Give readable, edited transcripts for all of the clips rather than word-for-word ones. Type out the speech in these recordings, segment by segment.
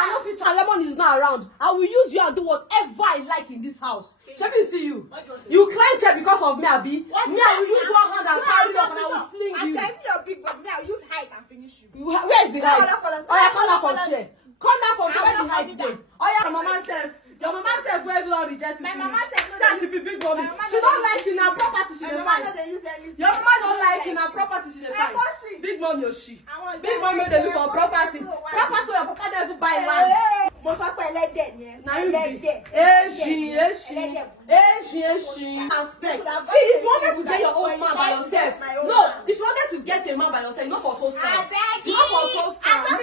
I know future Lemon is not around. I will use you and do whatever I like in this house. Let me see you. You climb chair because of me, Abi. Me, I will use one hand and carry you up and I will fling you. I see your big brother. Me, I use height and finish you. Where is the height? Oh yeah, call her from chair. Come down from chair. Where the height today? Oh yeah, your mama self. Your mama self where everyone rejects you. My mama said she be big mommy. She don't like in her property. She dey find. Your mama don't like in her property. She dey find. Big mommy or she? Big mommy dey look for property. Property where your papa dey go buy land. Mo sọ pé ẹlẹ́dẹ̀ ni ẹ. Na you be. She. Aspect. See, if you wanted to get your own man by yourself, no. If you wanted to get a man by yourself, you not for toast stand. You not for toast stand.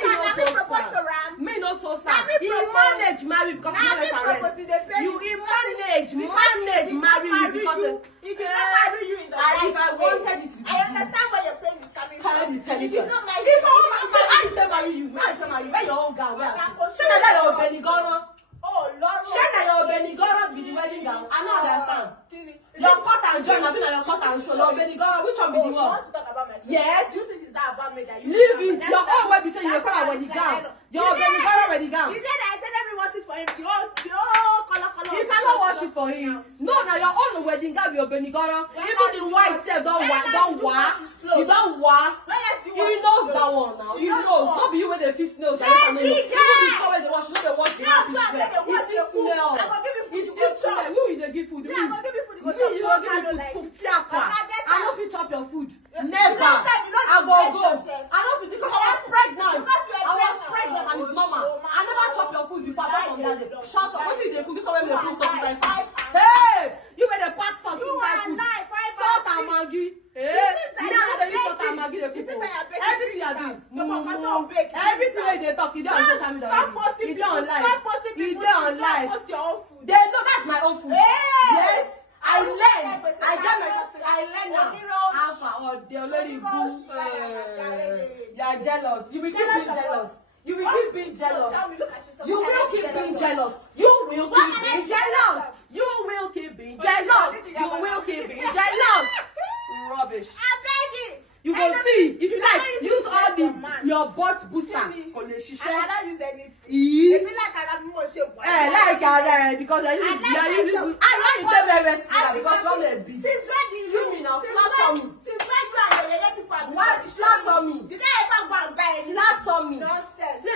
Me not toast stand. You manage marry because you don't like arrest. You manage marry you because if I wanted it to be I understand where your pain is coming from. If you don't marry, if I want, so I tell marry you, where your own gown, where your Benny Goro. Oh Lord. Your Benny Goro be the wedding gown. I don't understand. Your cut and join, I mean your cut and show. Your Benny Goro, which one be the one? You want to talk about my yes. You think it's that about me that you leave it. Your own way be saying you call her wedding gown. Your Benny Goro wedding gown. You did I said let me wash it for him. The whole color. You cannot wash it for him. No, now your own wedding gown be your Benny Goro. Even the white self don't wash. You don't wash. He knows that one now. He knows. Not be you when they fix nails. Even the color they wash, no they wash the house. It's still smell. It's still smell. Who will they give food? You don't give me food to fiakwa. I don't fit chop your food. Never. I go. I don't fit because I was pregnant. And it's normal. I never chop your food before. Apart from that, shut up. What if they cook this one when they put salt inside food? Hey, you made a pack salt inside food. Salt and Maggi. Hey, me I don't use salt and Maggi. Everything I do. Everything they talk, you don't on social media. You don't on live. You don't on live. They know that's my own food. Yes. I learn. I get myself. I learn now. Alpha or the only boo. You are jealous. You will keep being jealous. You will keep being jealous. You will keep being jealous. You will keep being jealous. You will keep being jealous. You will keep being jealous. Rubbish. I beg you. You will see. If you like, use all your butt booster. I don't use anything. Because you are using. I like you very respectful because you are busy. Since when do you? See me now, flat on me. Since when you and your people are why flat on me? Did I ever go and buy any? Flat on me. Nonsense. See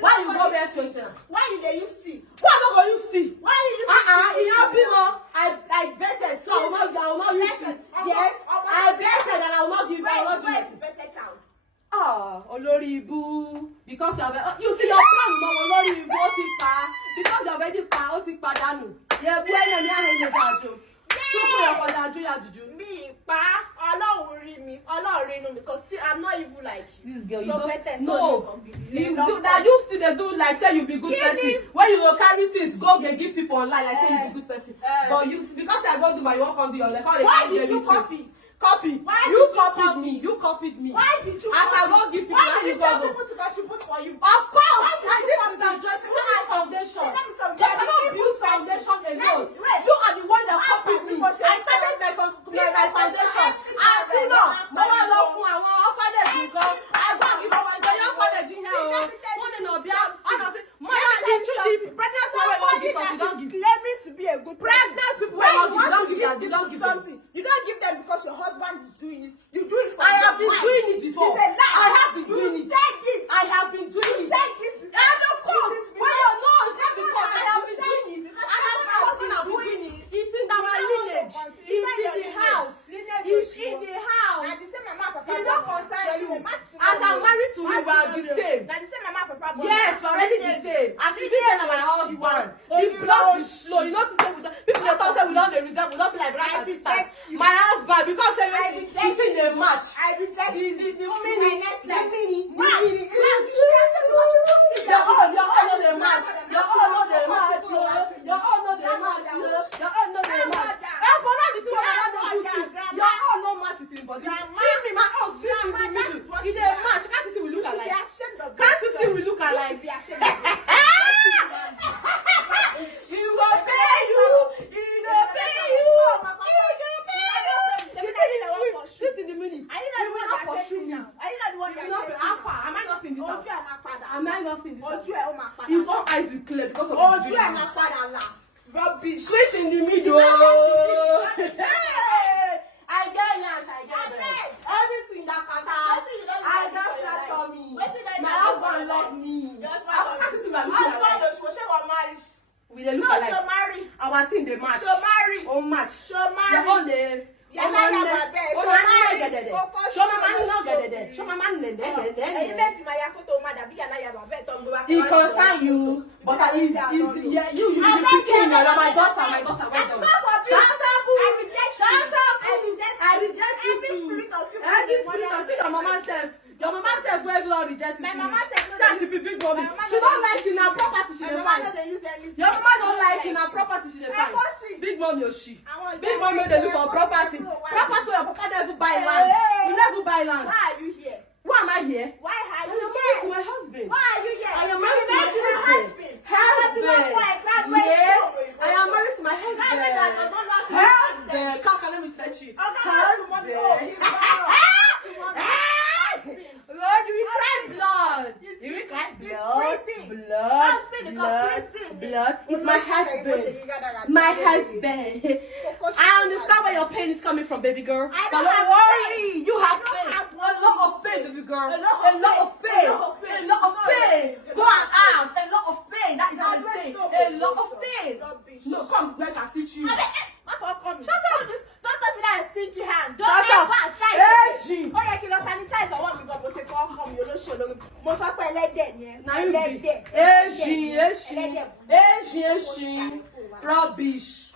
why you go best question? Why you dey use tea? Why not go use tea? Why you use in your people, I betted, so I will not use tea. Yes, I betted and I will not give you. I will not give you. Better child. Olórí ibú. Because you see your plan no olórí ibú ó ti pa. Because you already pa ó ti padànù. Ye bu ene ni ahe le dajo. Chuku yo padàjo ya juju. Me pa Ọlọ́run rí mi. Ọlọ́run rí inú mi because see I'm not evil like you. This girl you don't no. You do that you still dey do like say you be good person. When you go carry things go give people online like say you be good person. But you because I go do my work on the online. Why did you copy? Copy. Why you copied me. You copied me. Why did you? As I go give people, why did you tell go? people to contribute for you? Of course. This is addressing foundation. You cannot build foundation alone. You are the one that copied me. I started my foundation. I see no. Mama love for our orphanage. I go give our orphanage in here. One in Obia. Honestly, mama, the pregnant women won't give something. Don't give. Claiming to be a good pregnant people won't give. Don't give something. You don't give them because your husband is doing it. You do it for I have been doing it before. I have been doing it. I have been doing it. And of course, no, it's not because I have been doing it. And as my husband have been doing it. It's in our lineage. It's in the house. It's in the house. It don't concern you. As I'm married to you, we are the same. Yes, we're already the same. As if you say my husband. The blood is slow. You know to say people that talk say we don't reserve, we don't be like brothers and sisters. My husband, because it's in the match. I reject the meaning. You're all know the match. You're all know the match. You're all know the match. You're all know the match. You're all no match with him, but see me, my own sweet in the middle. It's a match. Can't you see we look alike? Can't you see we look alike? You obey you. Sit in the middle. Are you not the one that chasing now? Are you not the one that chasing now? Am I not in this house? Am I not nothing in this house. Ojú ẹ̀ ó máa padà. His own eyes will clear because of Ojú his ẹ̀ máa business. padà là. Rubbish. Split in the middle. I get yash, I get bread. Everything that matters. I get flat for me. My husband love me. We dey look alike. Our thing dey match. Oh match. They all dey. He concern you, but you be picking me. You're my daughter, well done. Shut up! I reject you too. Every spirit of see your mama self will everyone reject you. My mama said she be big mommy. She don't like in her property. She dey find. Your mama don't like in her property. She dey find. Big mommy or she? Big mommy dey look for property. Property your papa never buy land. You never buy land. Why are you here? Why am I here? Why are I you am married to here? my husband. Why are you here? I am married to my husband. Yes, I am married to my husband. Husband. Kaka, let me touch you. Husband. Lord, you will cry blood. You will cry blood. It's my husband. My husband. I understand where your pain is coming from, baby girl. But don't worry, you have pain. A lot of pain, baby girl. A lot of pain. A lot of pain. Go and ask. A lot of pain. That is how they say. A lot of pain. No, come, let her teach you. Shut up! Don't tell me that stinky hand. Don't Shut up. ever try Hey, it. Oh yeah, kilo sanitize the one because mo ṣe for come you no show lórí. Mo sọ pé ẹlẹ́dẹ̀ ni ẹ. Now you be. Rubbish.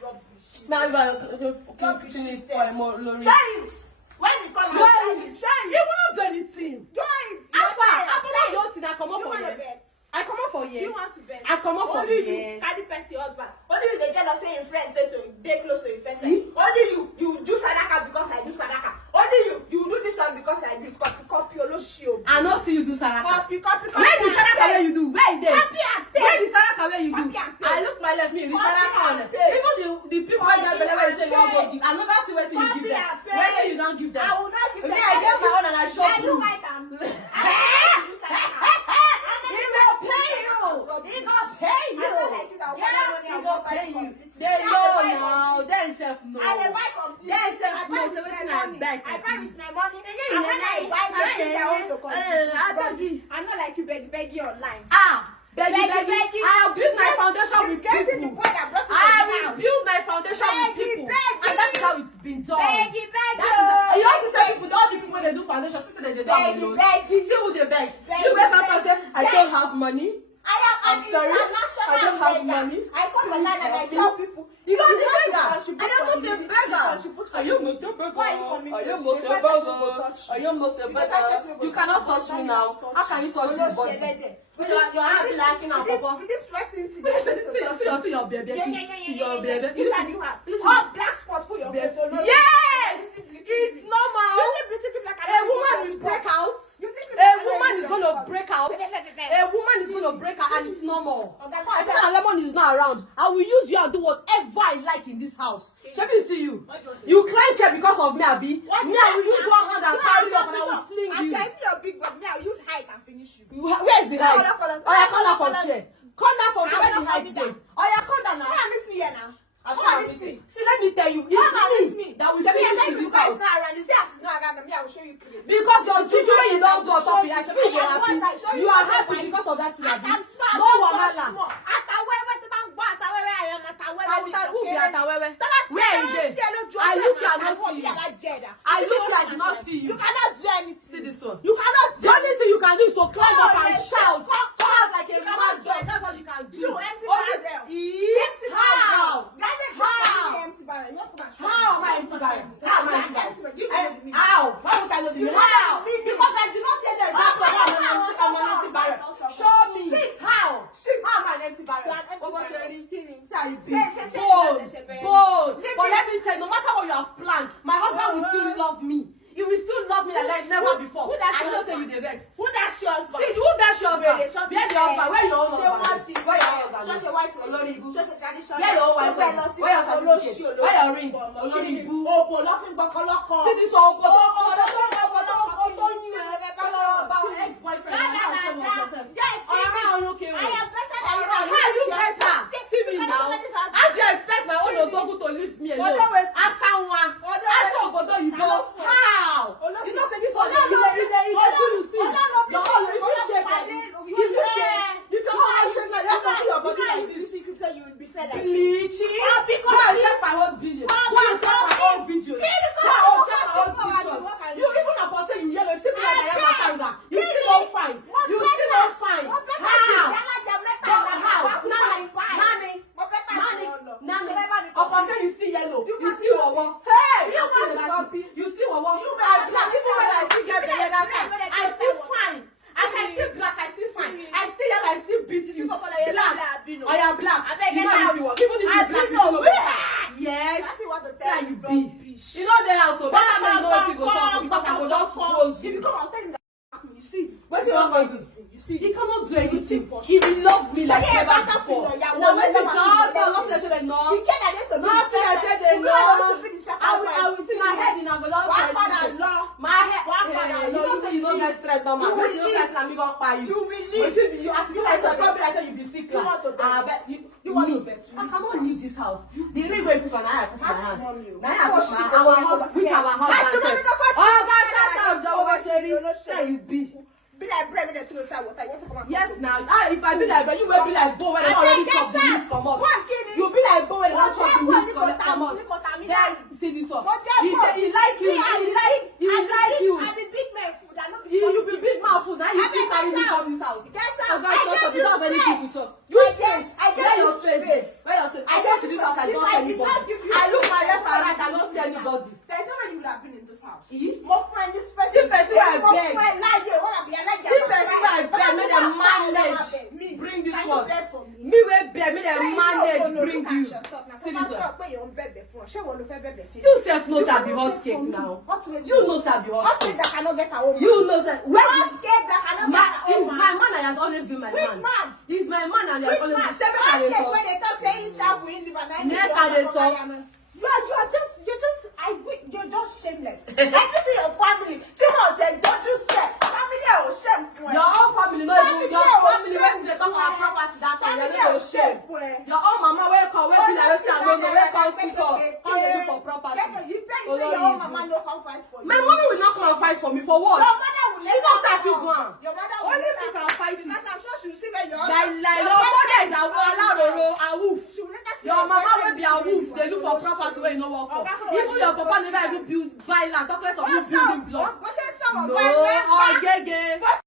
Now you finish for more Lori. Try it. When you come try it. You will not do anything. Try it. I don't think I come up You for want to you. bet? I come up for Do you you. want to bet? I come up for Only you. you carry person husband. Only you dey jealous say your friends dey close to your first like. Only you do sadaka because I do sadaka. Only you do this one because I do copy oloshi. I don't see you do saraka. Copy. Where the saraka where you do? Where is there? Copy and paste. Where the saraka where you do? Copy and paste. I look my left, me the Copy saraka on and it. paste. Even the people where they believe where you say you want to give. I never see where you Copy give them. and paste. Where you don't give them. I will not give them. Okay, I get my own and I show I do you. right am. I do sadaka. He will pay you. He gonna pay you. Yeah, he gonna pay you. They know now. They self know. I dey buy complete. They self I buy know. with So my wetin I money. beg. I buy with my money. And when I buy my thing, I want to complete. I beg you. I'm not like you begging online. Beggy. I have built my foundation with Getting the people. boy that brought you I to the will house. build my foundation with people. And that is how it's been done. Beggy. You also say people, all the people when they do foundation, sister they do alone. Beggy. See who they beg. Beggy. You wake up and say, I don't have money. I'm sorry, international I don't have beggar. money. I come online and I tell people, You are the want to beggar. contribute I am for not the a living, beggar. contribute for I the am living. not a beggar. Why are you coming I to am me? not The a first person will beggar. touch I you. am not a The first beggar. person will You cannot touch me now. How can you touch this body? Your hand is liking our papa. This sweating See your baby. Your baby. All black spots for your face. Yes! It's normal. A woman will break out. A woman is going to break out. A woman is going to break out and it's normal. I said that Lemon is not around. I will use you and do whatever I like in this house. Let me see you. You climb here because of me, Abi. Me, I will use one hand and carry you up and I will fling you. I see your big body. Me, I'll use height and finish you. Where is the height? Oh, yeah, come down from chair. Come down from chair. Where the height there? Oh, yeah, come down now. Come and meet me here now. Come and meet me. See, let me tell you, it's me that will finish in this house. Because your juju when you don't do on top of it, I should be happy. You are happy because of that thing, Abi. No wahala. Who be Atawewe? Where is it? I look here, I don't see you. I look here, I do not see you. You cannot do anything. See this one. You cannot do The only thing you can do is to climb up and yes. shout. Come out like a You mad cannot dog. do That's all you can do. You empty Only- barrel. Empty how? How? Empty barrel. How am I empty barrel? How am I empty barrel? Give me How? Why would I know the how? Because I did not say the exact word I'm an empty barrel. Show me. How? How am I an empty barrel? Bobo Sherry. See how you be. Bold. But let me tell you, no matter what you have planned, my husband will still love me. He will still love me like never before. I know say you dey vex. Who that shows? See, who dash your husband? Where your husband? Where your own husband? Where your husband? Olórí ibu. Where your own wife? Where your certificate? Where your ring? Olórí ibu. See this one. Ex-boyfriend. Show me yourself. Bleaching. Go and check my own video. Go and check my own videos. Go and check my own pictures. You even upon say you yellow, see me like I am a tanga. You still don't fine. You still don't fine. Nani. Upon say you still yellow. You still wawa. Hey, you still wawa. I black even when I still get the that time. I still fine. And I still black. I still fine. I still yellow. I still beat you. Black. I am black. You know if you want. Even if you black, you still black. Yes. Yeah, you be. You know the house, so better than you know what you go talk because I will not suppose you. If you come out, tell him that you see. What you want to do? You see, he cannot do anything. He loved me like never before. No, listen, not say no. He can't against the nothing I said no. I will see my head in ambulance. My head. You don't say you don't get straight no man. When you don't get me gon' buy you. You will leave. You ask me like so probably I say you be sick. You want to bet. You want to bet. I cannot leave this house. The real way put on I put my hand. Now I put my hand. Which our husband. Oh God, shut up, Jehovah Sherry. Say you be. Be like bread with the two side water. You want to come out? Yes, now. If I be like bread, you will be like Bo when they already chop the meat come out. You be like Bo when they don't chop the meat come out. Then see this one. He like you. He like you. I be big man food. You be big man food. Now you still carry me from this house. Oh God, shut up. You don't have anything to talk. You face. Where your face? Where your face? I came to this house. I don't see anybody. I look my left and right. I don't see anybody. There's no way you would have been in this house. More friend, this person. See person I beg. See person I beg. Make them manage. Bring this one. Me wey beg. Make them manage. Bring you. See this one. You self knows I be hot cake now. You know I be hot cake. You know say. It's my man and has always been my man. Which man? He's my man and he has always been. Shebi can dey talk. When they talk say he travel, he live and I Make can dey talk. You're just shameless. Everything your family. See what I said, don't you say. Family are shame. Your own family.